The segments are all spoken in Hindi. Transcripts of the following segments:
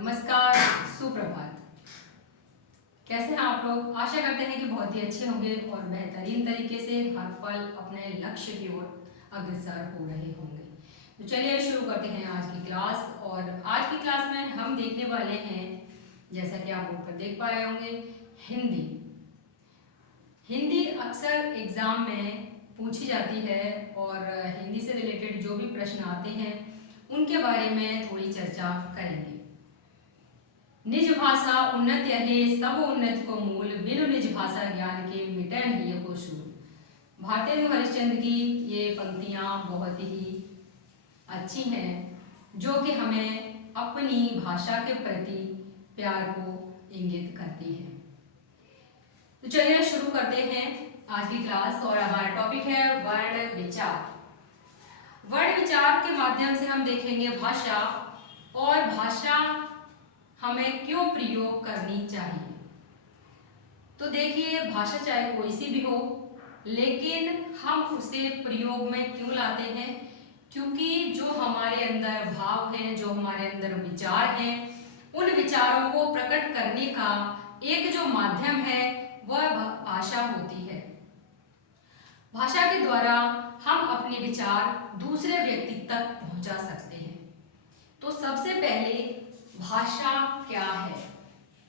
नमस्कार, सुप्रभात। कैसे हैं आप लोग? आशा करते हैं कि बहुत ही अच्छे होंगे और बेहतरीन तरीके से हर पल अपने लक्ष्य की ओर अग्रसर हो रहे होंगे। तो चलिए शुरू करते हैं आज की क्लास। और आज की क्लास में हम देखने वाले हैं, जैसा कि आप बोर्ड पर देख पा रहे होंगे, हिंदी। हिंदी अक्सर एग्जाम में पूछी जाती है और हिंदी से रिलेटेड जो भी प्रश्न आते हैं उनके बारे में थोड़ी चर्चा करेंगे। निज भाषा उन्नत यहे सब उन्नत को मूल, बिनु निज भाषा ज्ञान के मिटै नहीं को शूल। भारतेंदु हरिश्चंद्र की ये पंक्तियाँ बहुत ही अच्छी हैं, जो कि हमें अपनी भाषा के प्रति प्यार को इंगित करती हैं। तो चलिए शुरू करते हैं आज की क्लास। और हमारा टॉपिक है वर्ण विचार। वर्ण विचार के माध्यम से हम देखेंगे भाषा और भाषा हमें क्यों प्रयोग करनी चाहिए। तो देखिए, भाषा चाहे कोई सी भी हो, लेकिन हम उसे प्रयोग में क्यों लाते हैं? क्योंकि जो हमारे अंदर भाव हैं, जो हमारे अंदर विचार हैं, उन विचारों को प्रकट करने का एक जो माध्यम है वह भाषा होती है। भाषा के द्वारा हम अपने विचार दूसरे व्यक्ति तक पहुंचा सकते हैं। तो सबसे पहले भाषा क्या है?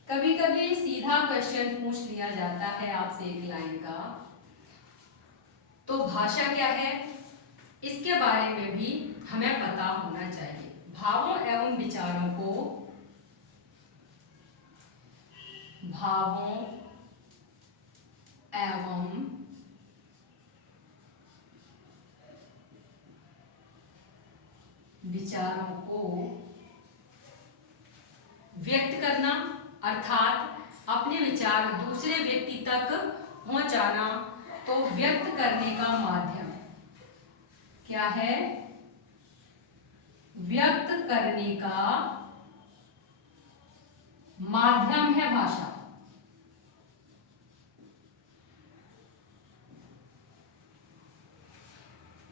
कभी कभी सीधा क्वेश्चन पूछ लिया जाता है आपसे एक लाइन का, तो भाषा क्या है इसके बारे में भी हमें पता होना चाहिए। भावों एवं विचारों को व्यक्त करना, अर्थात अपने विचार दूसरे व्यक्ति तक पहुंचाना। तो व्यक्त करने का माध्यम क्या है? व्यक्त करने का माध्यम है भाषा।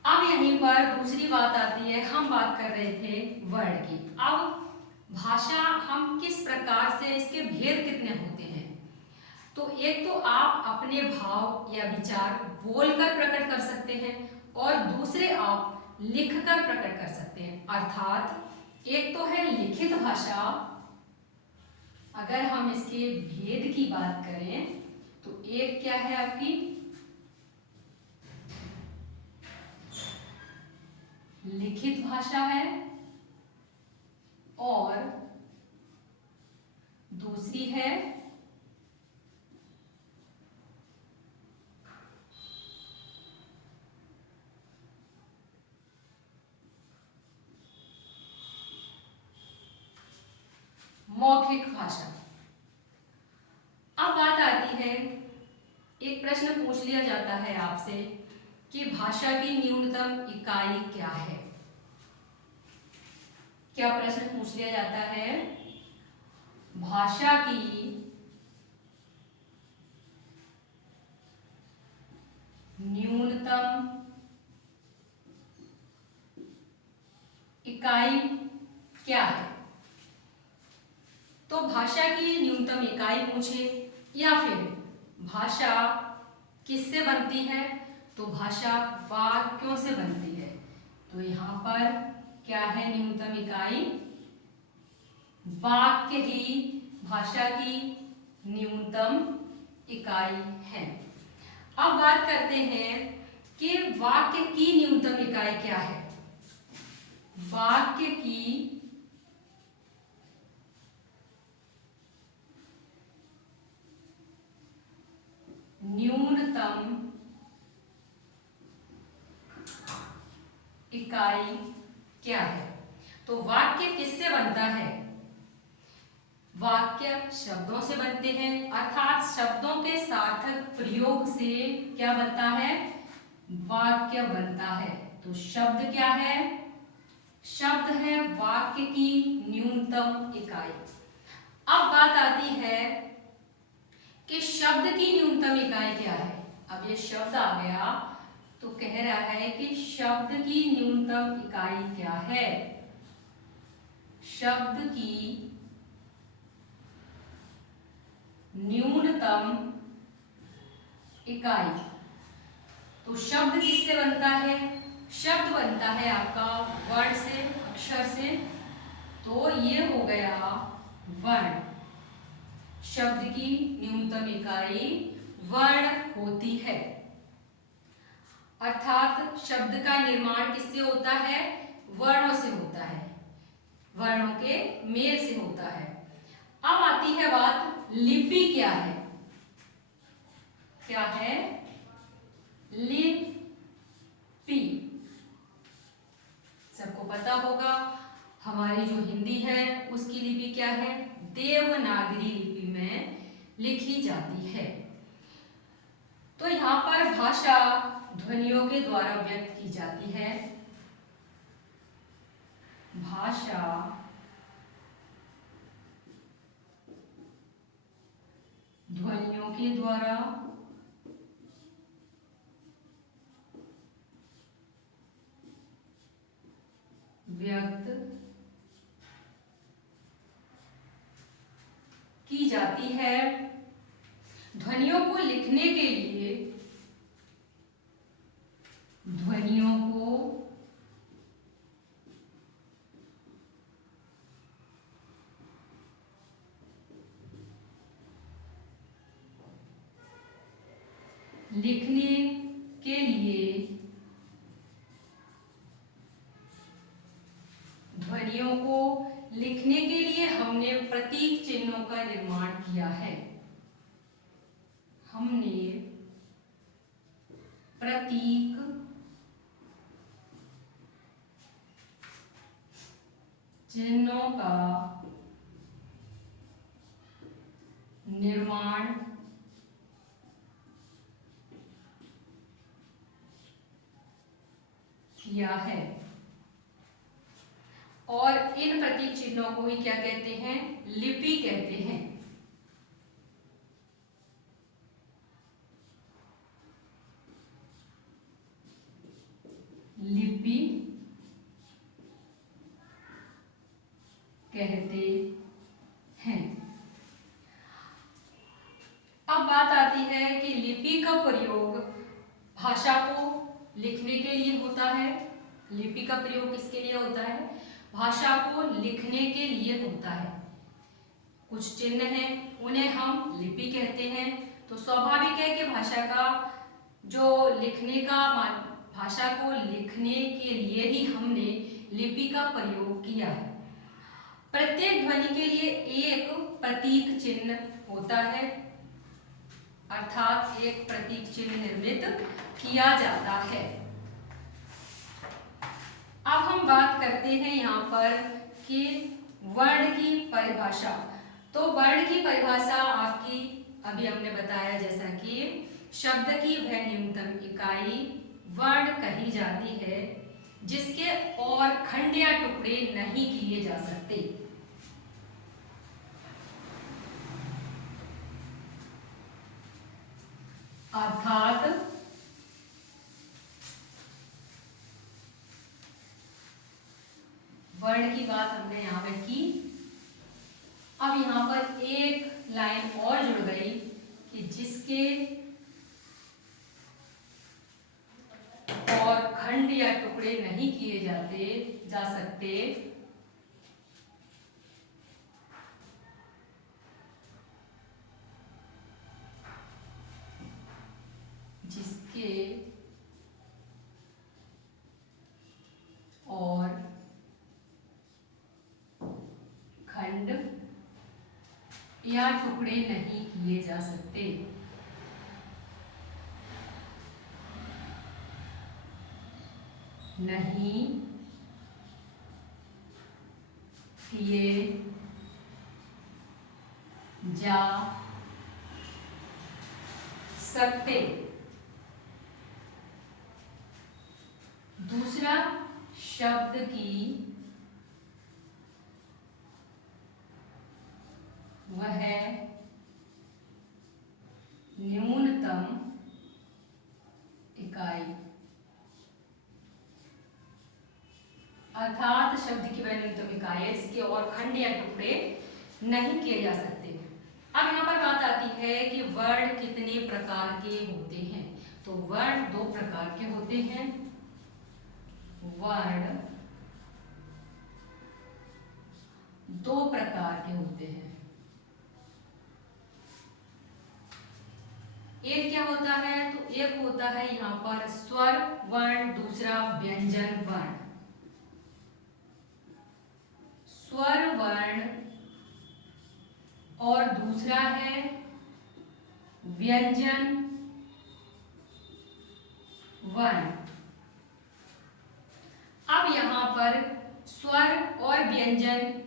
अब यहीं पर दूसरी बात आती है, हम बात कर रहे थे वर्ण की। अब भाषा हम किस प्रकार से, इसके भेद कितने होते हैं? तो एक तो आप अपने भाव या विचार बोलकर प्रकट कर सकते हैं और दूसरे आप लिखकर प्रकट कर सकते हैं। अर्थात एक तो है लिखित भाषा। अगर हम इसके भेद की बात करें तो एक क्या है आपकी लिखित भाषा है और दूसरी है मौखिक भाषा। अब बात आती है, एक प्रश्न पूछ लिया जाता है आपसे कि भाषा की न्यूनतम इकाई क्या है? क्या प्रश्न पूछ लिया जाता है? भाषा की न्यूनतम इकाई क्या है? तो भाषा की न्यूनतम इकाई पूछे या फिर भाषा किससे बनती है? तो भाषा वाक्यों से बनती है। तो यहाँ पर क्या है न्यूनतम इकाई? वाक्य ही भाषा की न्यूनतम इकाई है। अब बात करते हैं कि वाक्य की न्यूनतम इकाई क्या है। वाक्य की न्यूनतम इकाई क्या है? तो वाक्य किससे बनता है? वाक्य शब्दों से बनते हैं, अर्थात शब्दों के सार्थक प्रयोग से क्या बनता है? वाक्य बनता है। तो शब्द क्या है? शब्द है वाक्य की न्यूनतम इकाई। अब बात आती है कि शब्द की न्यूनतम इकाई क्या है। अब ये शब्द आ गया तो कह रहा है कि शब्द की न्यूनतम इकाई क्या है? शब्द की न्यूनतम इकाई। तो शब्द किससे बनता है? शब्द बनता है आपका वर्ण से, अक्षर से। तो ये हो गया वर्ण। शब्द की न्यूनतम इकाई वर्ण होती है। अर्थात शब्द का निर्माण किससे होता है? वर्णों से होता है, वर्णों के मेल से होता है। अब आती है बात, लिपि क्या है? क्या है? लिपि। सबको पता होगा हमारी जो हिंदी है उसकी लिपि क्या है? देवनागरी लिपि में लिखी जाती है। तो यहाँ पर भाषा ध्वनियों के द्वारा व्यक्त की जाती है। भाषा ध्वनियों के द्वारा व्यक्त की जाती है। ध्वनियों को लिखने के लिए, ध्वनियों को लिखने के लिए, ध्वनियों को लिखने के लिए हमने प्रतीक चिन्हों का निर्माण किया है। हमने प्रतीक चिन्हों का निर्माण किया है। और इन प्रतीक चिन्हों को ही क्या कहते हैं? लिपि कहते हैं। लिपि कहते हैं। अब बात आती है कि लिपि का प्रयोग भाषा को लिखने के लिए होता है। लिपि का प्रयोग किसके लिए होता है? भाषा को लिखने के लिए होता है। कुछ चिन्ह हैं, उन्हें हम लिपि कहते हैं। तो स्वाभाविक है कि भाषा का जो लिखने का भाषा को लिखने के लिए ही हमने लिपि का प्रयोग किया है। प्रत्येक ध्वनि के लिए एक प्रतीक चिन्ह होता है, अर्थात एक प्रतीक चिन्ह निर्मित किया जाता है। अब हम बात करते हैं यहाँ पर कि वर्ण की परिभाषा। तो वर्ण की परिभाषा आपकी अभी हमने बताया, जैसा कि शब्द की वह न्यूनतम इकाई वर्ण कही जाती है जिसके और खंड या टुकड़े नहीं किए जा सकते। अर्थात वर्ण की बात हमने यहाँ पर की। अब यहाँ पर एक लाइन और जुड़ गई कि जिसके और खंड या टुकड़े नहीं किए जा सकते, जिसके और खंड या टुकड़े नहीं किए जा सकते। नहीं किए जा सकते। दूसरा, शब्द की वह न्यूनतम इकाई, अर्थात शब्द की वह न्यूनतम इकाई है जिसके और खंड या टुकड़े नहीं किए जा सकते। अब यहाँ पर बात आती है कि वर्ण कितने प्रकार के होते हैं। तो वर्ण दो प्रकार के होते हैं। वर्ण दो प्रकार के होते हैं। एक क्या होता है, तो एक होता है यहाँ पर स्वर वर्ण, दूसरा व्यंजन वर्ण। स्वर वर्ण और दूसरा है व्यंजन वर्ण। अब यहाँ पर स्वर और व्यंजन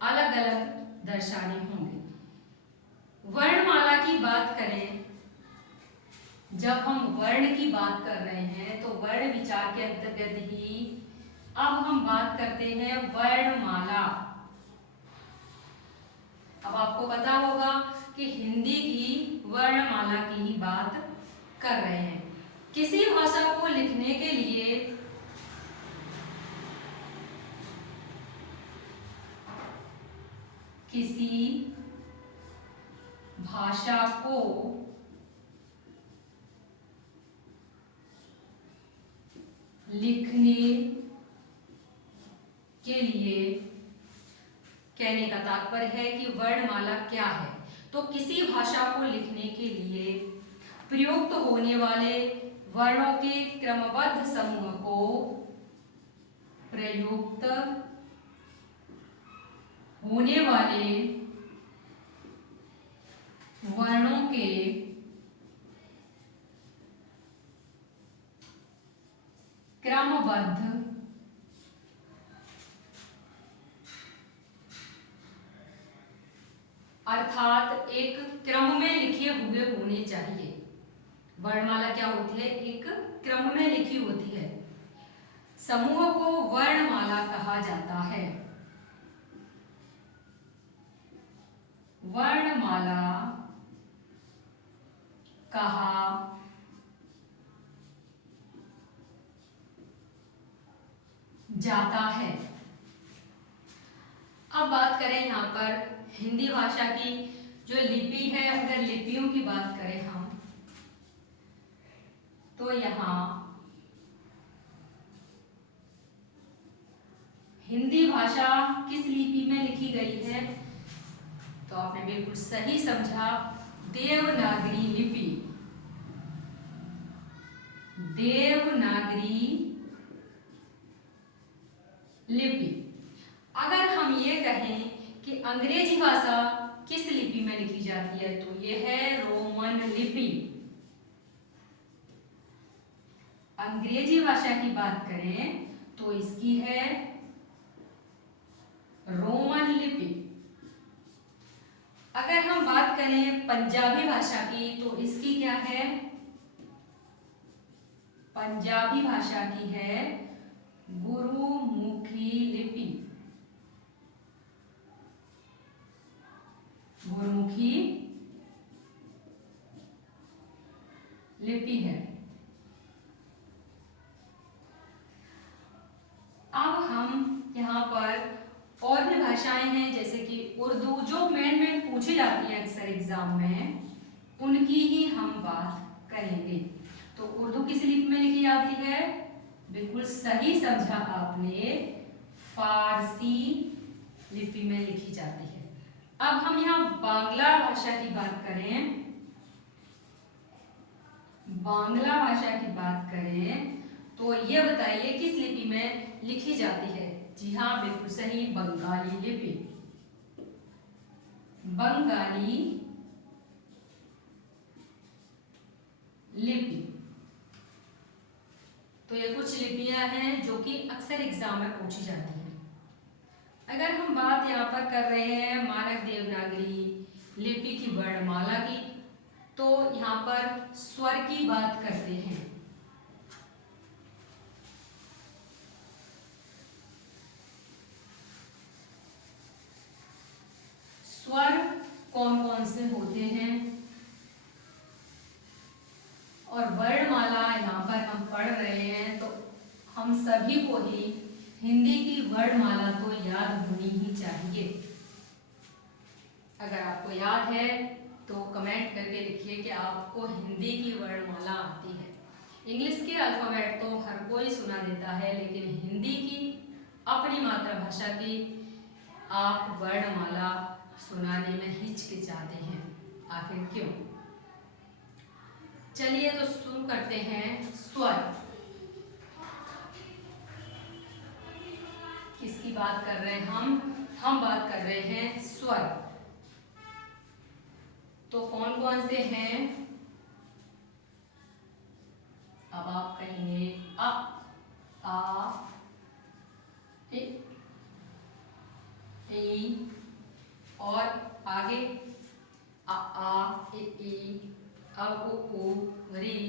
अलग अलग दर्शाने होंगे। वर्णमाला की बात करें, जब हम वर्ण की बात कर रहे हैं तो वर्ण विचार के अंतर्गत ही अब हम बात करते हैं वर्णमाला। अब आपको पता होगा कि हिंदी की वर्णमाला की ही बात कर रहे हैं। किसी भाषा को लिखने के लिए किसी भाषा को लिखने के लिए, कहने का तात्पर्य है कि वर्णमाला क्या है। तो किसी भाषा को लिखने के लिए प्रयुक्त होने वाले वर्णों के क्रमबद्ध समूह को प्रयुक्त होने वाले वर्णों के क्रमबद्ध अर्थात एक क्रम में लिखे हुए होने चाहिए। वर्णमाला क्या होती है, एक क्रम में लिखी होती है। समूह को वर्णमाला कहा जाता है। वर्णमाला कहा जाता है। अब बात करें यहाँ पर हिंदी भाषा की जो लिपि है, अगर लिपियों की बात करें हम, तो यहाँ हिंदी भाषा किस लिपि में लिखी गई है, तो आपने बिल्कुल सही समझा, देवनागरी लिपि। देवनागरी लिपि। अगर हम ये कहें कि अंग्रेजी भाषा किस लिपि में लिखी जाती है, तो यह है रोमन लिपि। अंग्रेजी भाषा की बात करें तो इसकी है रोमन लिपि। अगर हम बात करें पंजाबी भाषा की तो इसकी क्या है, पंजाबी भाषा की है गुरुमुखी लिपि। गुरुमुखी लिपि है। अब हम यहाँ पर और भी भाषाएं हैं जैसे कि उर्दू, जो मेन पूछी जाती है अक्सर एग्जाम में, उनकी ही हम बात करेंगे। तो उर्दू किस लिपि में लिखी जाती है, बिल्कुल सही समझा आपने, फारसी लिपि में लिखी जाती है। अब हम यहाँ बांग्ला भाषा की बात करें, बांग्ला भाषा की बात करें तो ये बताइए किस लिपि में लिखी जाती है। जी हाँ, बिल्कुल सही, बंगाली लिपि। बंगाली लिपि। तो ये कुछ लिपियां हैं जो कि अक्सर एग्जाम में पूछी जाती हैं। अगर हम बात यहाँ पर कर रहे हैं मानक देवनागरी लिपि की वर्णमाला की, तो यहाँ पर स्वर की बात करते हैं। स्वर कौन कौन से होते हैं और वर्णमाला यहाँ पर हम पढ़ रहे हैं, तो हम सभी को ही हिंदी की वर्णमाला तो याद होनी ही चाहिए। अगर आपको याद है तो कमेंट करके लिखिए कि आपको हिंदी की वर्णमाला आती है। इंग्लिश के अल्फ़ाबेट तो हर कोई सुना देता है, लेकिन हिंदी की अपनी मातृभाषा की आप वर्णमाला सुनाने में हिचकिचाते हैं, आखिर क्यों? चलिए तो शुरू करते हैं। स्वर, किसकी बात कर रहे हैं हम बात कर रहे हैं स्वर। तो कौन कौन से हैं? अब आप कहेंगे अ, आ, इ, ई, और आगे आ, ई, उ, री,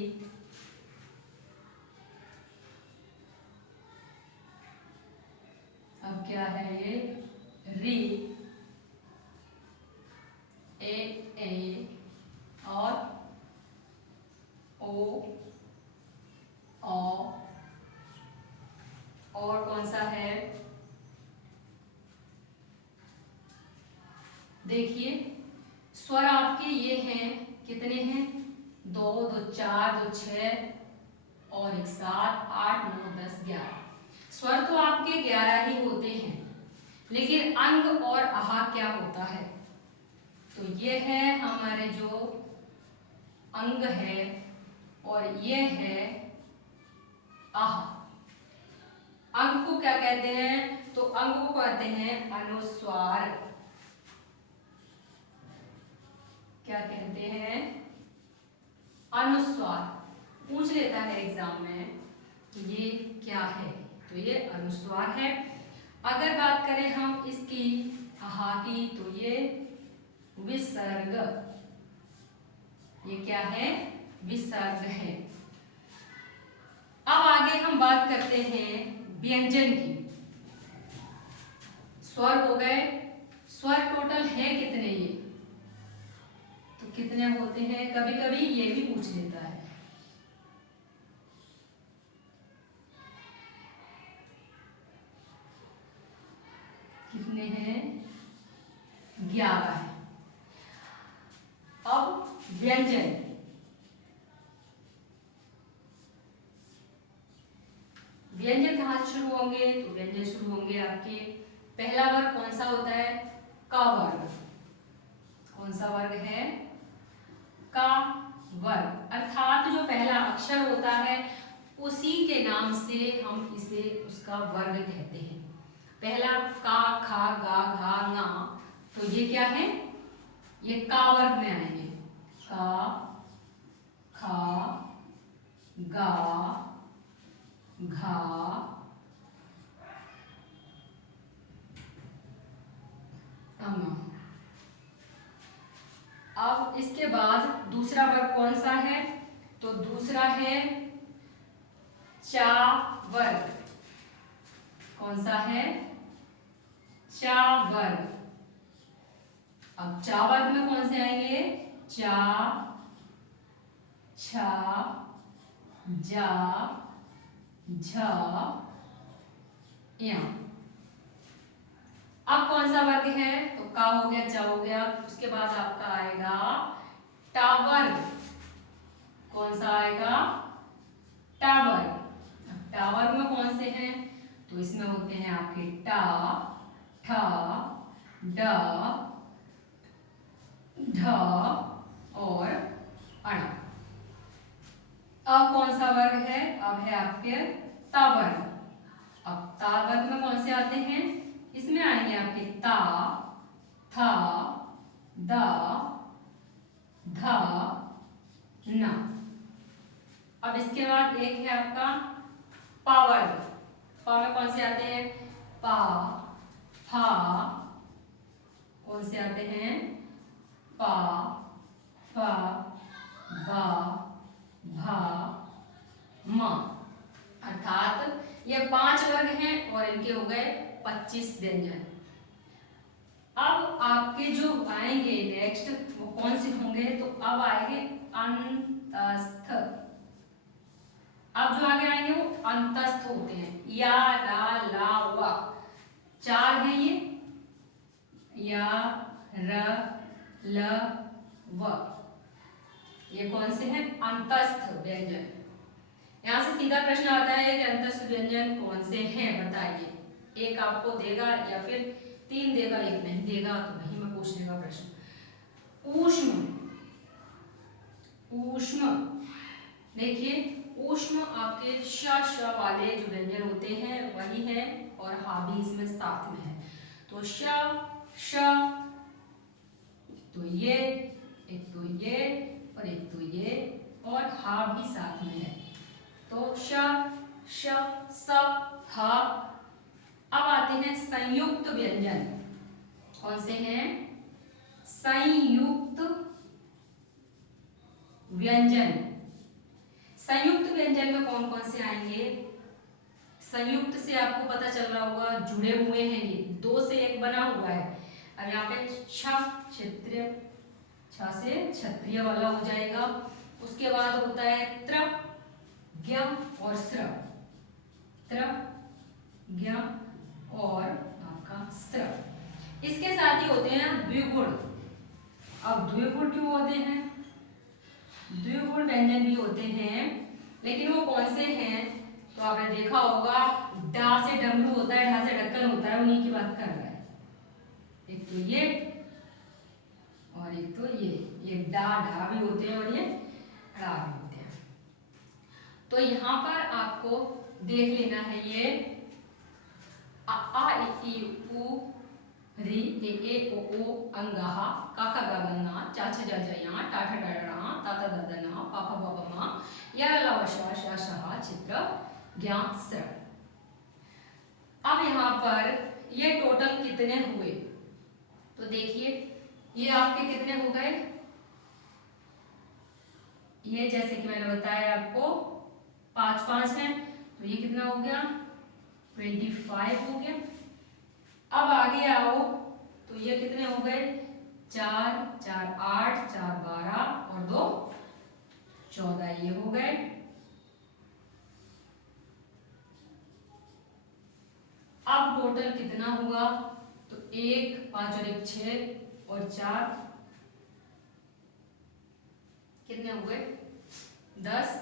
अब क्या है ये? री, ए, और ओ, और कौन सा है? देखिए स्वर आपके ये हैं, कितने हैं? 2, 2, 4, 2, 6 और 1, 7, 8, 9, 10, 11। स्वर तो आपके 11 ही होते हैं, लेकिन अंग और आहा क्या होता है? तो ये है हमारे जो अंग है, और ये है आहा। अंग को क्या कहते हैं? तो अंग को कहते हैं अनुस्वार। क्या कहते हैं? अनुस्वार। पूछ लेता है एग्जाम में ये क्या है, तो ये अनुस्वार है। अगर बात करें हम इसकी आहा की, तो ये विसर्ग। ये क्या है? विसर्ग है। अब आगे हम बात करते हैं व्यंजन की। स्वर हो गए। स्वर टोटल है कितने ये? तो कितने होते हैं? कभी कभी ये भी पूछ लेता है। कितने हैं? 11 है। अब व्यंजन, व्यंजन कहाँ से शुरू होंगे? तो व्यंजन शुरू होंगे आपके, पहला वर्ग कौन सा होता है? का वर्ग। कौन सा वर्ग है? का वर्ग। अर्थात जो पहला अक्षर होता है उसी के नाम से हम इसे उसका वर्ग कहते हैं। पहला का, खा, गा, घा, ङा, तो ये क्या है? ये का वर्ग में आएंगे। का, खा, गा, घा, ङ। अब इसके बाद दूसरा वर्ग कौन सा है? तो दूसरा है चा वर्ग। कौन सा है? चा वर्ग। अब चा वर्ग में कौन से आएंगे? चा, छा, जा, झा, या। अब कौन सा वर्ग है? तो का हो गया, चा हो गया। उसके बाद आपका आएगा टा वर्ग। कौन सा आएगा? टा वर्ग। टा वर्ग में कौन से हैं? तो इसमें होते हैं आपके टा, ठा, डा, ढा और अणा। अब कौन सा वर्ग है? अब है आपके ता वर्ग। अब ता वर्ग में कौन से आते हैं? इसमें आएंगे आपके ता, था, दा, धा, ना। अब इसके बाद एक है आपका पा वर्ग। पा में कौन से आते हैं? पा, फा, कौन से आते हैं? पा, फा, बा, भा, मा। अर्थात ये 5 वर्ग हैं और इनके हो गए 25 व्यंजन। अब आपके जो आएंगे नेक्स्ट वो कौन से होंगे? तो अब आएंगे अंतस्थ। अब जो आगे आएंगे वो अंतस्थ होते हैं। या, रा, ला, वा, 4 हैं ये। या, र, ल, व। ये कौन से हैं? अंतस्थ व्यंजन। यहाँ से सीधा प्रश्न आता है कि अंतस्थ व्यंजन कौन से हैं बताइए। एक आपको देगा या फिर 3 देगा, एक नहीं देगा तो नहीं मैं पूछने का प्रश्न। ऊष्म, ऊष्म देखिए, ऊष्म आपके श वाले जो व्यंजन होते हैं वही है, और हा भी इसमें साथ में है। तो श, श, तो ये, एक तो ये और एक तो ये, और हा भी साथ में है। तो श, श, स, ह। अब आते हैं संयुक्त व्यंजन। कौन से हैं? संयुक्त व्यंजन। संयुक्त व्यंजन में कौन कौन से आएंगे? संयुक्त से आपको पता चल रहा होगा, जुड़े हुए हैं, ये 2 से 1 बना हुआ है। अब यहाँ पे छ, क्षेत्रीय, छ से क्षत्रिय वाला हो जाएगा। उसके बाद होता है त्र, ज्ञ और स्र, त्र, ज्ञ और आपका स्र। इसके साथ ही होते हैं द्विगुण। अब द्विगुण क्यों होते हैं? द्विगुण व्यंजन भी होते हैं, लेकिन वो कौन से हैं? तो आपने देखा होगा, डा से डमरू होता है, ढा से ढक्कन होता है, उन्हीं की बात कर रहा है। एक तो ये और एक तो ये डा ढा भी होते हैं और ये ड़ा भी होते हैं। तो यहाँ पर आपको देख लेना है, ये आ इ उ री ए ओ ओ अंगहा का का गा गंगा चा छ जा जया टा ठा डा डा ता ता दा दा ना पा पा बा बा मा या ला व शा शा शहा चित्र ज्ञा स्र। अब यहाँ पर ये टोटल कितने हुए? तो देखिए, ये आपके कितने हो गए? ये जैसे कि मैंने बताया आपको 5-5 है, तो ये कितना हो गया? 25 हो गया। अब आगे आओ, तो ये कितने हो गए? 4, 4, 8, 4, 12 और 2, 14 ये हो गए। अब टोटल कितना हुआ? तो 1, 5 और 1 6 और 4 कितने हो गए? 10।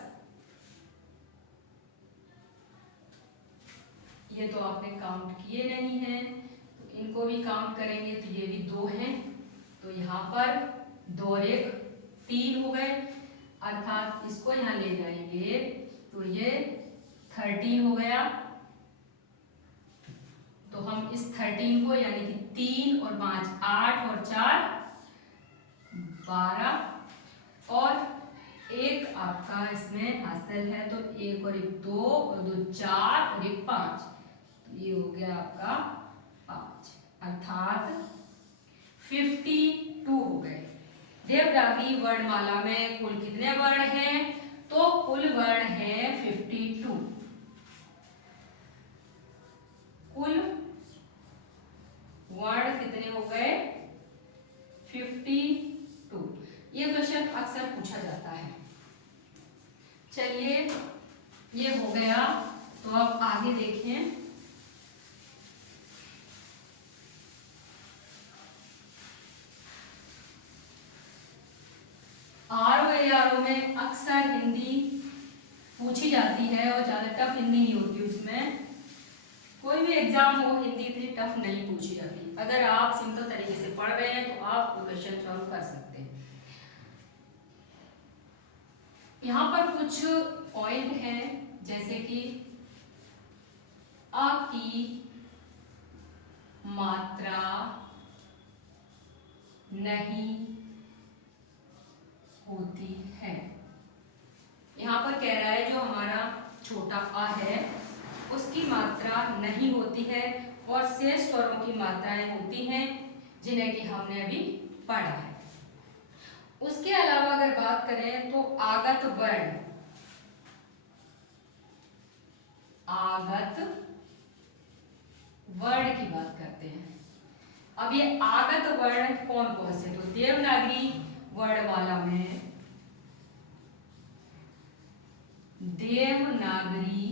ये तो आपने काउंट किए नहीं हैं, तो इनको भी काउंट करेंगे तो ये भी 2 हैं। तो यहाँ पर 2 और 1 3 हो गए, अर्थात इसको यहाँ ले जाएंगे तो ये 13 हो गया। तो हम इस 13 को यानी कि 3 और 5 8 और 4 12 और 1 आपका इसमें हासिल है, तो 1 और 1 2 और 2 4 और 1 5, तो ये हो गया आपका 5, अर्थात 52 हो गए। देवनागरी वर्णमाला में कुल कितने वर्ण हैं? तो कुल वर्ण है 52। कुल वर्ण कितने हो गए? 52। ये क्वेश्चन अक्सर पूछा जाता है। चलिए, ये हो गया, तो अब आगे देखें। आरओ में अक्सर हिंदी पूछी जाती है और ज़्यादा टफ हिंदी नहीं होती उसमें। कोई भी एग्जाम हो, हिंदी इतनी टफ नहीं पूछी जाती। अगर आप सिंपल तरीके से पढ़ रहे हैं तो आप क्वेश्चन सॉल्व कर सकते हैं। यहाँ पर कुछ पॉइंट हैं, जैसे कि अ की मात्रा नहीं होती है। यहाँ पर कह रहा है जो हमारा छोटा अ है उसकी मात्रा नहीं होती है और शेष स्वरों की मात्राएं होती हैं, जिन्हें कि हमने अभी पढ़ा है। उसके अलावा अगर बात करें तो आगत वर्ण, आगत वर्ण की बात करते हैं। अब ये आगत वर्ण कौन कौन से? तो देवनागरी वर्णमाला में, देवनागरी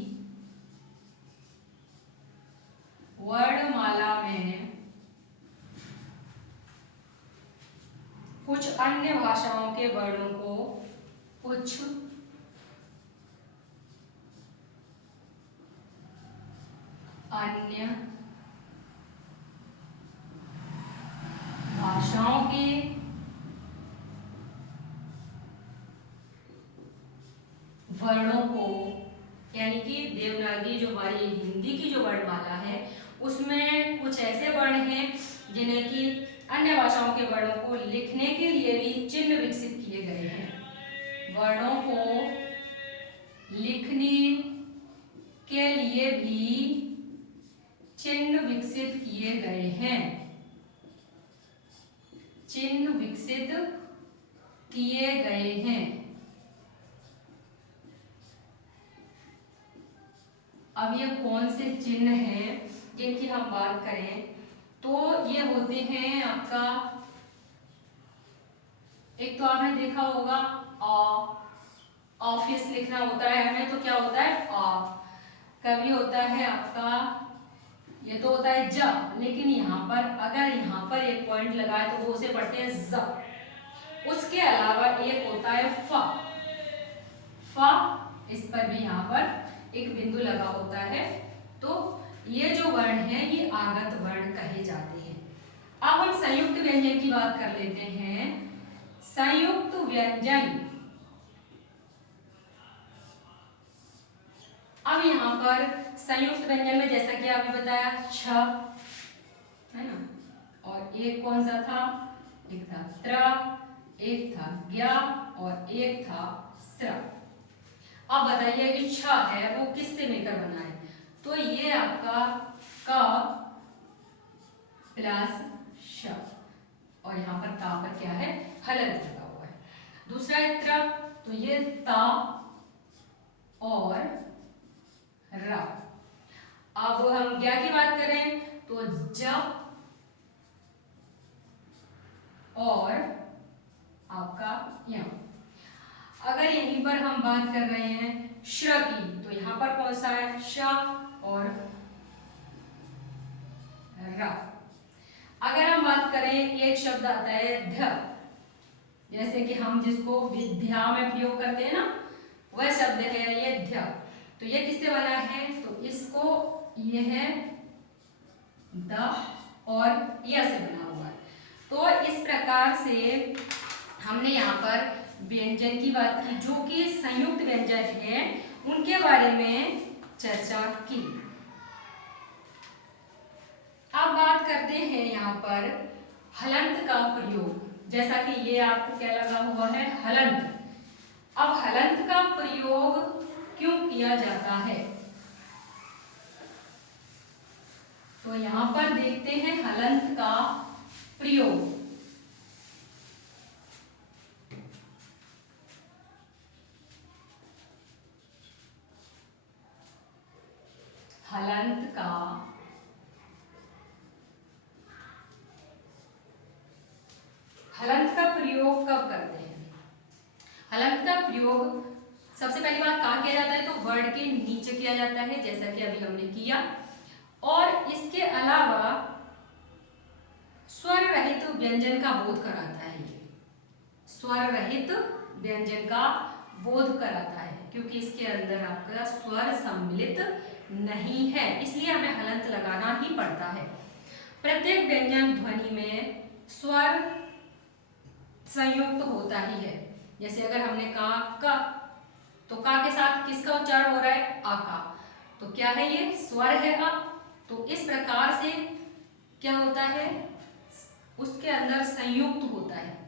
वर्णमाला में कुछ अन्य भाषाओं के वर्णों को कुछ अन्य भाषाओं के वर्णों को, यानी कि देवनागरी जो हमारी हिंदी की जो वर्णमाला है उसमें कुछ ऐसे वर्ण हैं जिन्हें कि अन्य भाषाओं के वर्णों को लिखने के लिए भी चिन्ह विकसित किए गए हैं। वर्णों को लिखने के लिए भी चिन्ह विकसित किए गए हैं। चिन्ह विकसित किए गए हैं। अब ये कौन से चिन्ह हैं जिनकी हम बात करें तो ये होते हैं आपका, एक तो आपने देखा होगा ऑफिस लिखना होता है हमें तो क्या होता है कभी होता है आपका, ये तो होता है ज, लेकिन यहाँ पर अगर यहाँ पर एक पॉइंट लगाए तो वो उसे पढ़ते हैं ज। उसके अलावा एक होता है फ। इस पर भी यहाँ पर एक बिंदु लगा होता है। तो ये जो वर्ण है ये आगत वर्ण कहे जाते हैं। अब हम संयुक्त व्यंजन की बात कर लेते हैं। संयुक्त व्यंजन, अब यहाँ पर संयुक्त व्यंजन में जैसा कि आपने बताया छ है ना, और एक कौन सा था, एक था त्र, एक था ज्ञ और एक था स्र। अब बताइए कि छ है वो किससे मिलकर बना है, तो ये आपका क प्लस श, और यहाँ पर का पर क्या है हलंत लगा हुआ है। दूसरा है त्र, तो ये ता और र। अब हम ज्ञ की बात करें तो ज और आपका यम। अगर यहीं पर हम बात कर रहे हैं श्र की तो यहाँ पर कौन सा है श और र। अगर हम बात करें एक शब्द आता है ध, जैसे कि हम जिसको विद्या में प्रयोग करते हैं ना वह शब्द है ये ध्य, तो ये किससे बना है, तो इसको ये है द और य से बना हुआ है। तो इस प्रकार से हमने यहाँ पर व्यंजन की बात की जो कि संयुक्त व्यंजन है उनके बारे में चर्चा की। अब बात करते हैं यहाँ पर हलंत का प्रयोग, जैसा कि ये आपको क्या लगा हुआ है हलंत। अब हलंत का प्रयोग क्यों किया जाता है, तो यहाँ पर देखते हैं हलंत का प्रयोग। हलंत का प्रयोग कब करते हैं, हलंत का प्रयोग सबसे पहली बात कहाँ किया जाता है, तो वर्ड के नीचे किया जाता है जैसा कि अभी हमने किया। और इसके अलावा स्वर रहित व्यंजन का बोध कराता है, स्वर रहित व्यंजन का बोध कराता है, क्योंकि इसके अंदर आपका स्वर सम्मिलित नहीं है, इसलिए हमें हलंत लगाना ही पड़ता है। प्रत्येक व्यंजन ध्वनि में स्वर संयुक्त होता ही है। जैसे अगर हमने कहा क, तो का के साथ किसका उच्चारण हो रहा है आ का, तो क्या है ये स्वर है आ। तो इस प्रकार से क्या होता है उसके अंदर संयुक्त होता है।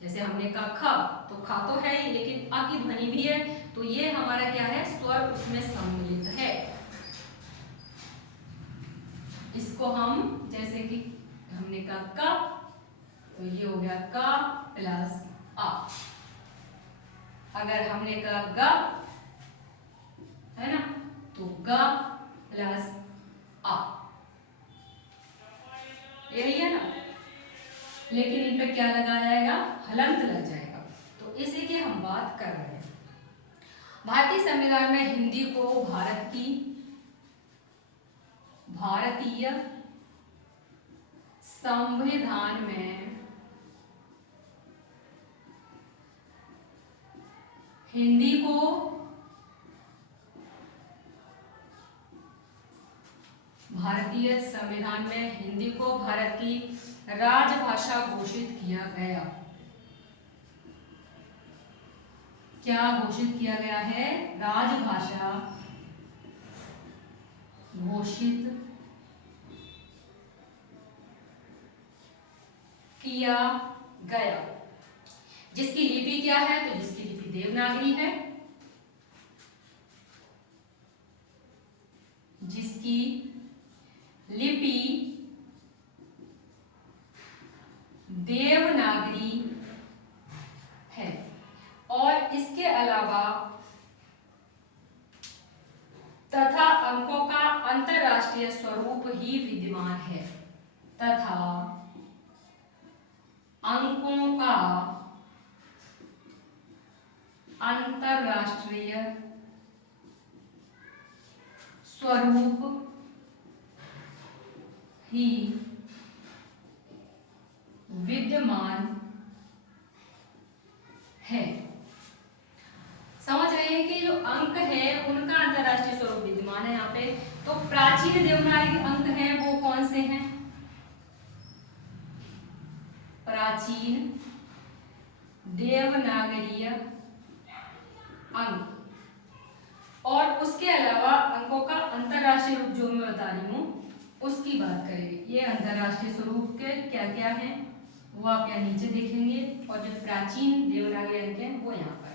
जैसे हमने कहा ख, तो खा तो है ही लेकिन आ की ध्वनि भी है, तो ये हमारा क्या है स्वर उसमें सम्मिलित है। इसको हम जैसे कि हमने कहा क, तो ये हो गया क प्लस आ। अगर हमने कहा ग है ना, तो ग प्लस आ, यही है ना, लेकिन इन पे क्या लगा जाएगा हलंत लग जाएगा। तो इसी की हम बात कर रहे हैं। भारतीय संविधान में हिंदी को भारतीय संविधान में हिंदी को भारतीय संविधान में हिंदी को भारत की राजभाषा घोषित किया गया। क्या घोषित किया गया है? राजभाषा घोषित किया गया। जिसकी लिपि क्या है? तो जिसकी लिपि देवनागरी है। जिसकी लिपि देवनागरी है और इसके अलावा तथा अंकों का अंतरराष्ट्रीय स्वरूप ही विद्यमान है। तथा अंकों का अंतरराष्ट्रीय स्वरूप ही विद्यमान है। समझ रहे हैं कि जो अंक है उनका अंतरराष्ट्रीय स्वरूप विद्यमान है यहाँ पे। तो प्राचीन देवनागरी अंक हैं वो कौन से हैं? प्राचीन देवनागरीय अंक। और उसके अलावा अंकों का अंतरराष्ट्रीय रूप जो मैं बता रही हूँ उसकी बात करेंगे। ये अंतरराष्ट्रीय स्वरूप के क्या क्या हैं वो आप यहाँ नीचे देखेंगे और जो प्राचीन देवनागरी अंक हैं वो यहाँ पर।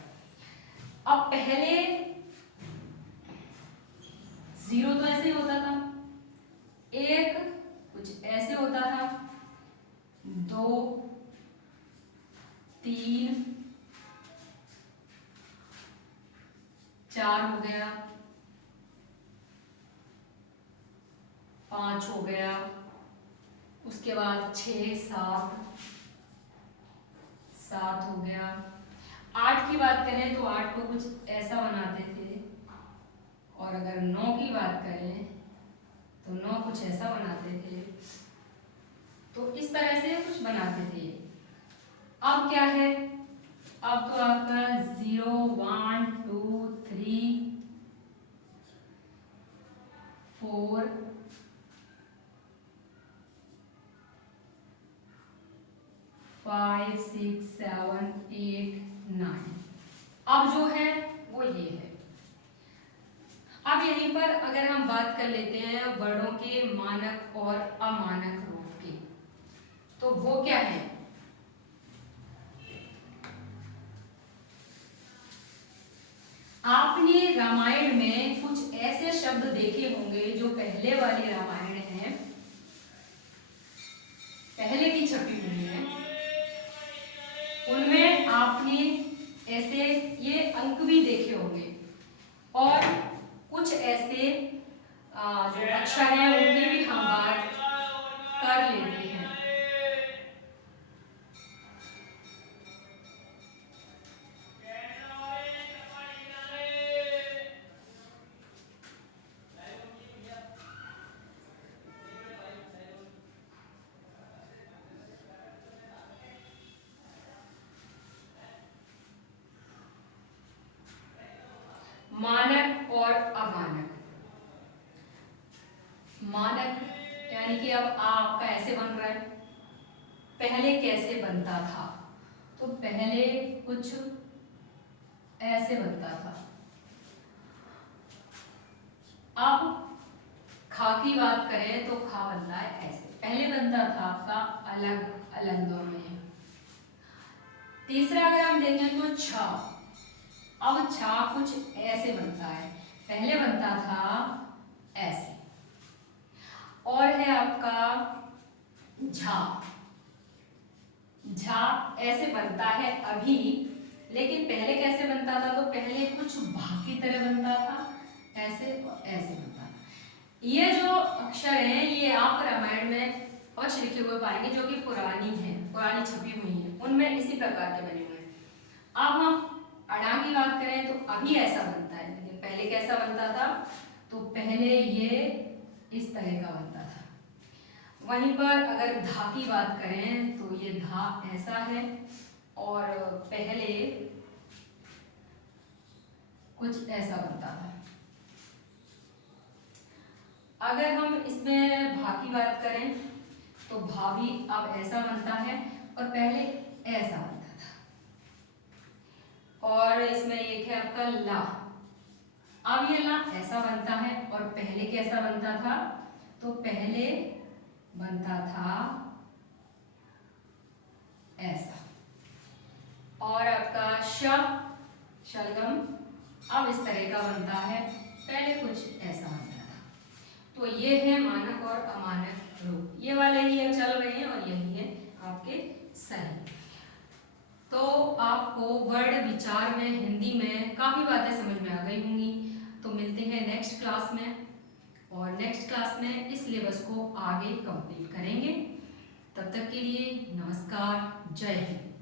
अब पहले 0 तो ऐसे ही होता था, 1 कुछ ऐसे होता था, 2 3 4 हो गया, 5 हो गया, उसके बाद 6 7 हो गया। 8 की बात करें तो 8 को कुछ ऐसा बनाते थे और अगर 9 की बात करें तो 9 कुछ ऐसा बनाते थे। तो इस तरह से कुछ बनाते थे। अब क्या है? अब तो आपका 0 1 2 3 4 5 6 7 8 9 अब जो है वो ये है। अब यहीं पर अगर हम बात कर लेते हैं वर्णों के मानक और अमानक रूप की, तो वो क्या है? आपने रामायण में कुछ ऐसे शब्द देखे होंगे जो पहले वाली रामायण है, पहले की छपी हुई है, उनमें आपने ऐसे ये अंक भी देखे होंगे और कुछ ऐसे जो अक्षर हैं उनकी भी हम बात कर लेते हैं। मानक और अमानक। मानक यानी कि अब आपका ऐसे बन रहा है, पहले कैसे बनता था? तो पहले कुछ ऐसे बनता था। अब खा की बात करें तो खा बनता है ऐसे, पहले बनता था आपका अलग अलग दोनों में। तीसरा अगर हम देखें तो छ, अब छ कुछ ऐसे बनता है, पहले बनता था ऐसे। और है आपका झा, झा ऐसे बनता है अभी, लेकिन पहले कैसे बनता था? तो पहले कुछ भा की तरह बनता था, ऐसे और ऐसे बनता था। ये जो अक्षर हैं ये आप रामायण में अवश्य लिखे हुए पाएंगे जो कि पुरानी है, पुरानी छपी हुई है, उनमें इसी प्रकार के बने हुए हैं। अब हम अड़ा की बात करें तो अभी ऐसा बनता है, लेकिन पहले कैसा बनता था? तो पहले ये इस तरह का बनता था। वहीं पर अगर धा की बात करें तो ये धा ऐसा है और पहले कुछ ऐसा बनता था। अगर हम इसमें भा की बात करें तो भा भी अब ऐसा बनता है और पहले ऐसा बनता था। और इसमें एक है आपका ला। अब ये ला ऐसा बनता है और पहले कैसा बनता था, तो पहले बनता था ऐसा। और आपका श शलगम अब इस तरह का बनता है, पहले कुछ ऐसा बनता था। तो ये है मानक और अमानक रूप, ये वाले ही अब चल रहे हैं और यही है आपके सही। तो आपको वर्ड विचार में हिंदी में काफ़ी बातें समझ में आ गई होंगी। तो मिलते हैं नेक्स्ट क्लास में, और नेक्स्ट क्लास में इस सिलेबस को आगे कंप्लीट करेंगे। तब तक के लिए नमस्कार, जय हिंद।